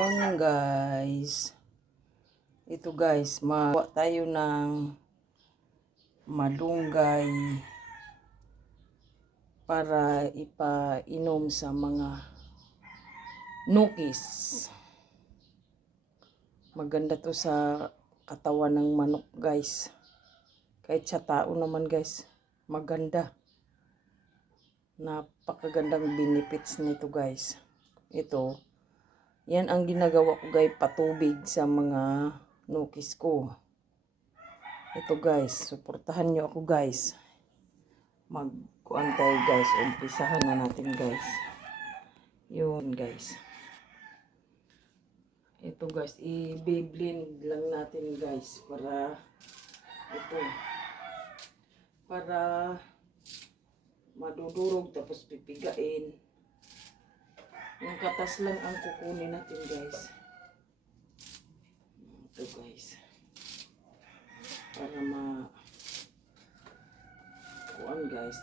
morning guys. Ito guys, magawa tayo ng malunggay para ipainom sa mga nukis. Maganda to sa katawan ng manok guys. Kahit sa tao naman guys, maganda. Napakagandang benefits nito guys. Ito, yan ang ginagawa ko guys, patubig sa mga nukis ko. Ito guys, suportahan nyo ako guys. Magkuhan tayo guys, umpisahan na natin guys. Yun guys. Ito guys, i-blend lang natin guys para madudurog tapos pipigain. Yung katas lang ang kukunin natin guys. Ito guys. Para kuan guys,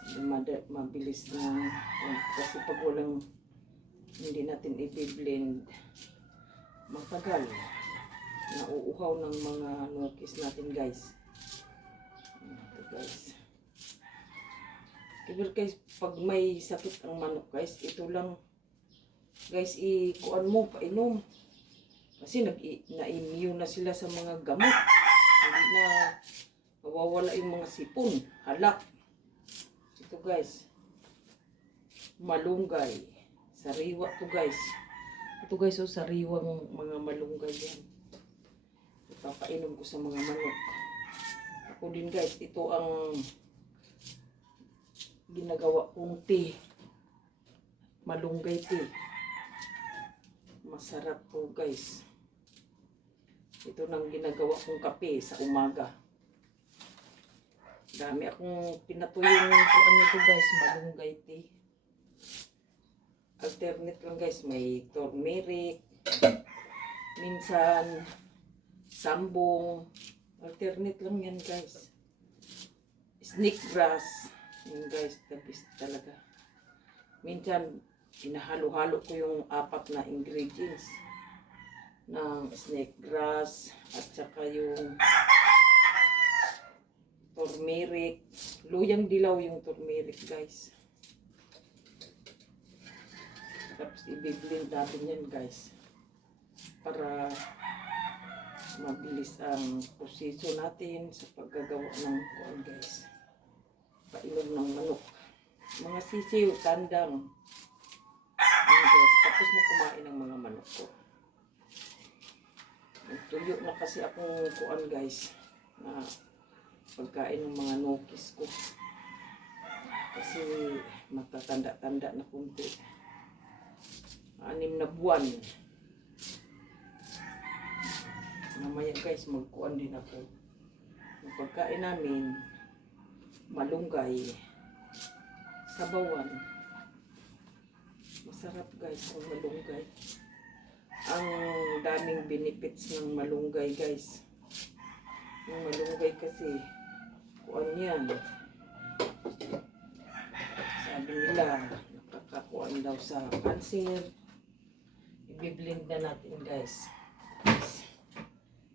mabilis na. Kasi pag hindi natin i-blend, matagal. Nauuhaw ng mga nukis natin guys. Ito guys. Pero guys, pag may sakit ang manok guys, ito lang guys, kuan mo, painom. Kasi na-immune na sila sa mga gamot. Hindi na nawawala yung mga sipon, halak. Ito guys, malunggay. Sariwa to guys. Ito guys, sariwang mga malunggay yan. Ipapainom ko sa mga manok. Ako din guys, ito ang ginagawa kong tea. Malunggay tea. Masarap po guys. Ito nang ginagawa kong kape sa umaga. Dami akong pinatuyong kung ano to guys, malunggay tea. Alternate lang guys, may turmeric, minsan sambong. Alternate lang yan guys. Snake grass. Yun guys, the best talaga. Minsan inahalo-halo ko yung 4 na ingredients ng snake grass at saka yung turmeric. Luyang dilaw yung turmeric guys. Tapos i-blend natin yan guys para mabilis ang proseso natin sa paggagawa ng kuan guys. Painom ng manok. Mga sisiw, tandang. Guys, tapos na kumain ng mga manok ko. Tuyo na kasi akong kuan guys na pagkain ng mga nukis ko. Kasi matatanda-tanda na kunti. 6 na buwan. Mamaya guys, magkuan din ako. Ang pagkain namin, malunggay, sabawan. Masarap guys ang malunggay. Ang daming benefits ng malunggay guys. Yung malunggay kasi, kuan yan. Sabi nila, nakakakuan daw sa cancer. I-blend na natin guys.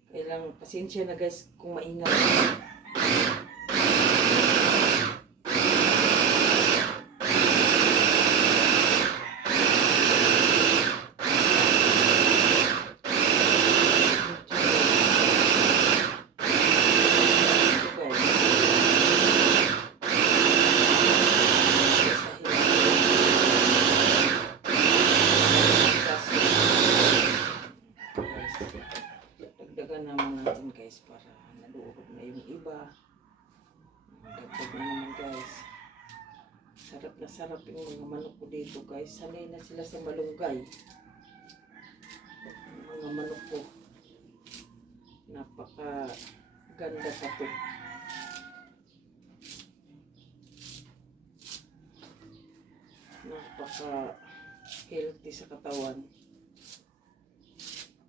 Kailang pasensya na guys kung maingat. Dagdagan naman natin guys para naluurog na yung iba. Dagdag na naman guys. Sarap na sarap yung mga manok ko dito guys. Sanay na sila sa malunggay. Yung mga manok ko. Napaka ganda pa to. Napaka healthy sa katawan.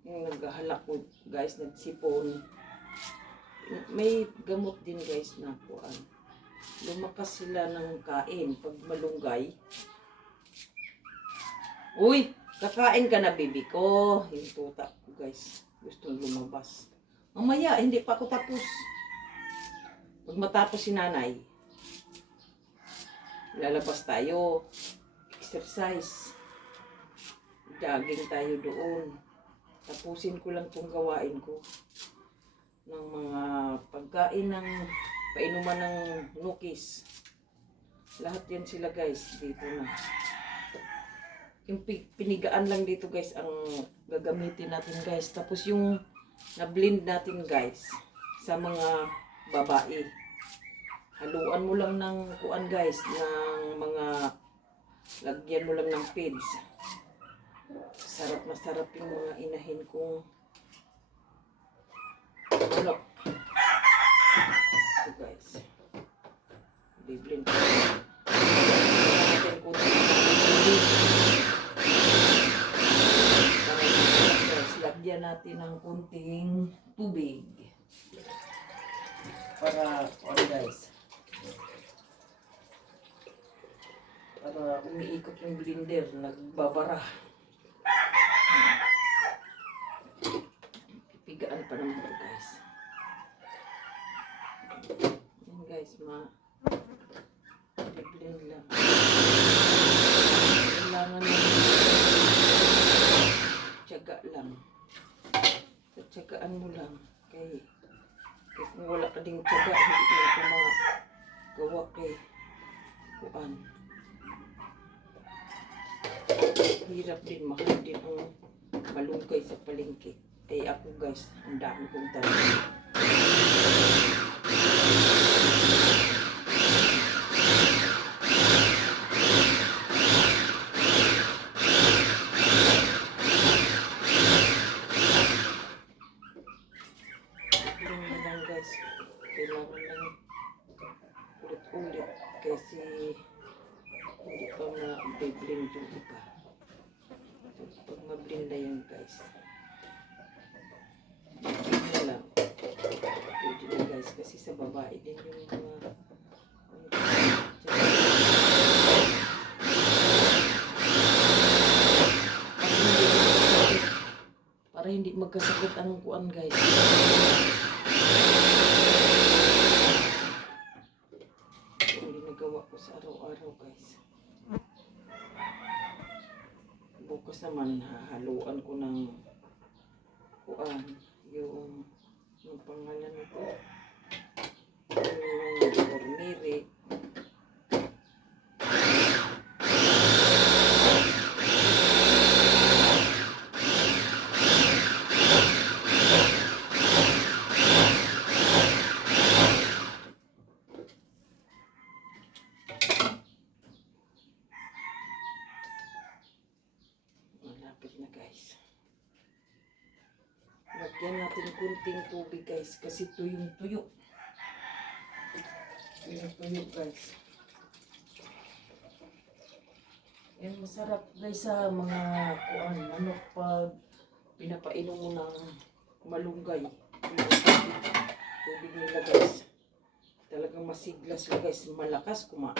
Yung naghahalak ko guys, nagsipon. May gamot din guys na kuan. Lumakas sila ng kain pag malunggay. Uy! Kakain ka na, baby ko. Yung tuta ko, guys. Gusto lumabas. Mamaya, hindi pa ako tapos. Pag matapos si nanay, lalabas tayo. Exercise. Jogging tayo doon. Tapusin ko lang itong gawain ko. Ng mga pagkain ng painuman ng nukis. Lahat yan sila, guys. Dito na. Yung pinigaan lang dito, guys, ang gagamitin natin, guys. Tapos yung na-blend natin, guys, sa mga babae. Haluan mo lang ng kuan, guys, ng mga lagyan mo lang ng feeds. Sarap na sarap yung mga inahin kong ano. Ito, guys. Biblend ko. Natin ko lagyan natin ng kunting tubig para guys, para umiikot yung blender, nagbabara. Pipigaan pa naman ito, guys. Yan, guys, blend lang. Kailangan ng tiyaga lang. Tsagaan mo lang. Kaya kung wala ka ding tiyaga, hindi mo ito magawa kay kuan. Hirap din, mahal din ang malunggay sa palengke. Ay ako, guys, ang dami kong talaga. Kailangan lang ulit-ulit kasi hindi pa ma-blend yung iba. Pag ma-blend na yun, guys, hindi lang. Pwede na, guys, kasi sa babae din yung mga para hindi magkasakit ang kuan, guys. Ginagawa ko sa araw-araw, guys. Bukas naman hahaluan ko ng kuan, yung pangalan nito, yung turmeric. Na, guys, lagyan natin kunting tubig, guys, kasi tuyong-tuyo guys. Yan, masarap, guys, sa mga kuan, manok pag pinapainom mo ng malunggay. Tubig nila, guys, talagang masiglas sila, guys, malakas kumain.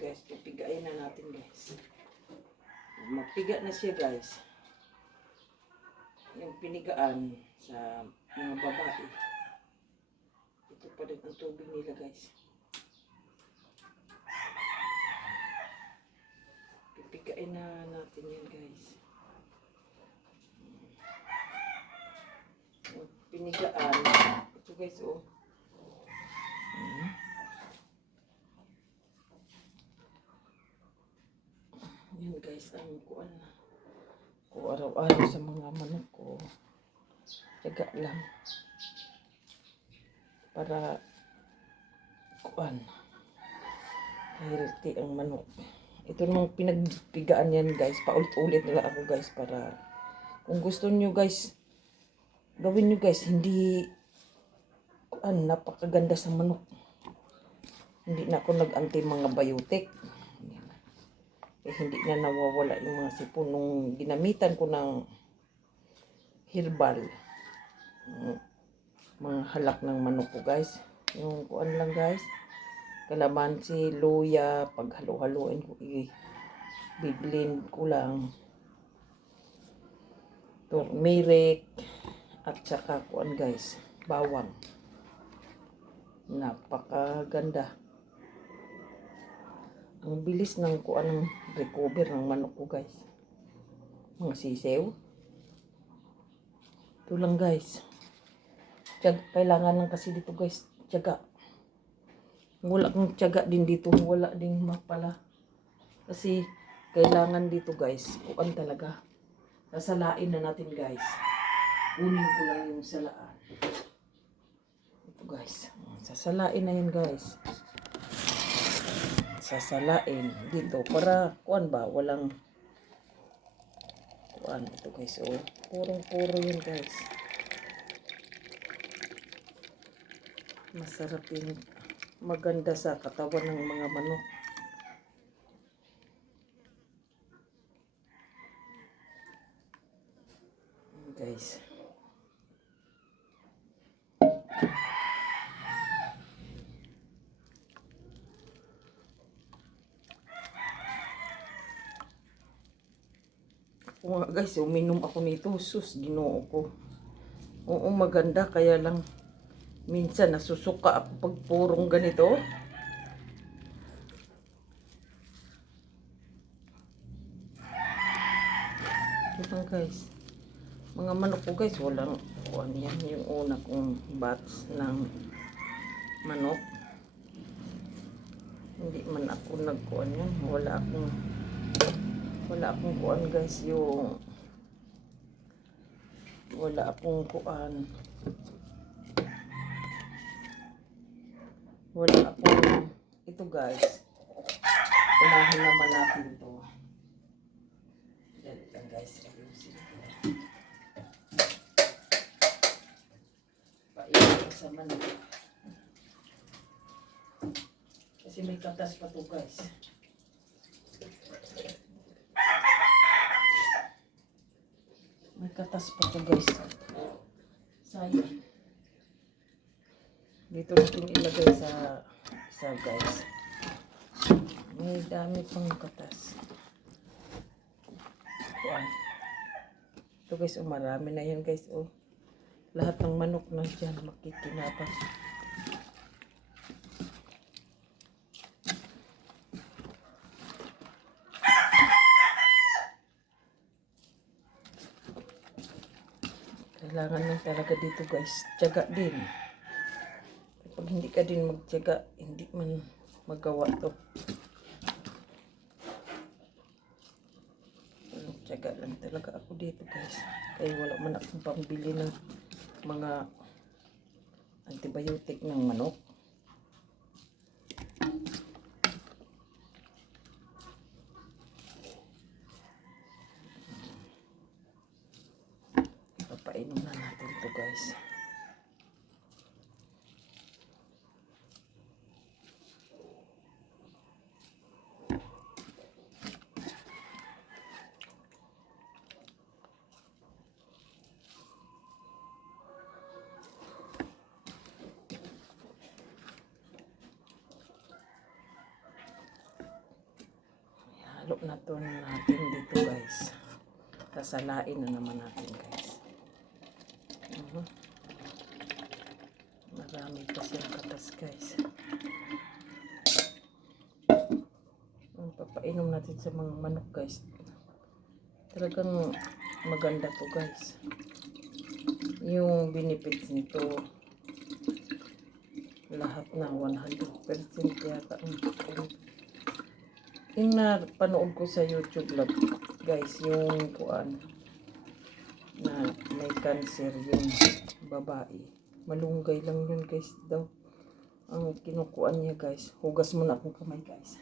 Guys, pipigain na natin, guys. Magpiga na siya, guys. Yung pinigaan sa mga babae. Ito pa rin ang tubig nila, guys. Pipigain na natin yan, guys. Yung pinigaan. Ito, guys, oh. Yan, guys, ang kuan na ko araw-araw sa mga manok ko. Tiyaga lang para kuan healthy ang manok. Ito namang pinagpigaan yan, guys, paulit-ulit nila ako, guys, para kung gusto nyo, guys, gawin nyo, guys, hindi kuan, napakaganda sa manok. Hindi na ako nag-anti mga biotic. hindi na nawawala yung mga sipon nung ginamitan ko ng herbal. Mga halak ng manok ko guys. Yung kuan lang guys. Kalamansi, luya, paghalo-haloin ko, i-blend ko lang. Turmeric, at saka kuan guys, bawang. Napakaganda. Ang bilis ng kuan ng recover ng manok ko guys. Mga sisew. Ito lang guys. Kailangan lang kasi dito guys, tiyaga. Wala kang tiyaga din dito, wala din mapala. Kasi kailangan dito guys, kuan talaga. Sasalain na natin guys. Unin ko lang yung salaan. Ito guys, sasalain na yun guys. Sasalain dito para kuan ba, walang kuan. Ito guys, oh, purong-puro yun guys. Masarap yun. Maganda sa katawan ng mga manok. Guys. Oo nga guys, uminom ako nito. Sus, ginoo ko. Oo, maganda. Kaya lang minsan nasusuka ako pag purong ganito. Ito guys. Mga manok ko guys, walang kuan yan. Yung una kong batch ng manok. Hindi man ako nagkuan yan. Wala akong kuan guys. Yung wala akong kuan. Wala akong ito guys. Unahin naman natin ito. Dali lang guys. Painit ko sa manok. Kasi may katas pa to guys. May katas pa to guys. Sayang. Dito natin ilagay sa isa guys. May dami pang katas. Kuan. Ito guys, oh, marami na yan guys. Oh. Lahat ng manok na dyan makikinabang. Kailangan lang talaga dito guys. Tiyaga din. Pag hindi ka din magtiyaga, hindi man magawa to. Tiyaga lang talaga ako dito guys. Kaya wala man akong pambili ng mga antibiotic ng manok. Papainom na natin to guys. Halo na to natin dito guys. Sasalain na naman natin guys. Marami pa siyang katas guys. Papainom natin sa mga manok guys. Talagang maganda to guys. Yung benefits nito lahat na 100% yata. Yung napanood ko sa YouTube lang guys, yung kuan na may cancer yung babae. Malunggay lang yun guys daw. Ang kinukuan niya guys. Hugas muna akong kamay guys.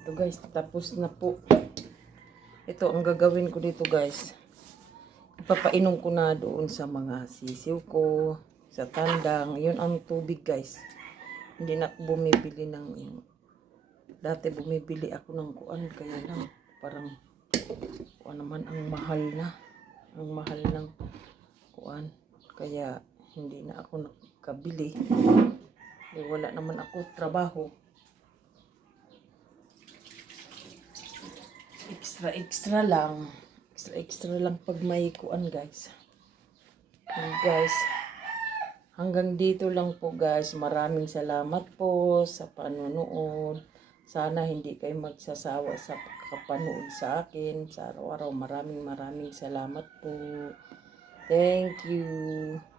Ito guys, tapos na po. Ito ang gagawin ko dito guys. Papainom ko na doon sa mga sisiw ko, sa tandang. Yun ang tubig guys. Hindi na ako bumibili ng dati bumibili ako ng kuan, kaya lang parang kuan naman ang mahal na. Ang mahal ng kuan. Kaya hindi na ako nakabili. Wala naman ako trabaho. Extra lang pag may kuan guys. And guys, hanggang dito lang po guys. Maraming salamat po sa panonood. Sana hindi kayo magsasawa sa kapanood sa akin sa araw-araw. Maraming salamat po. Thank you.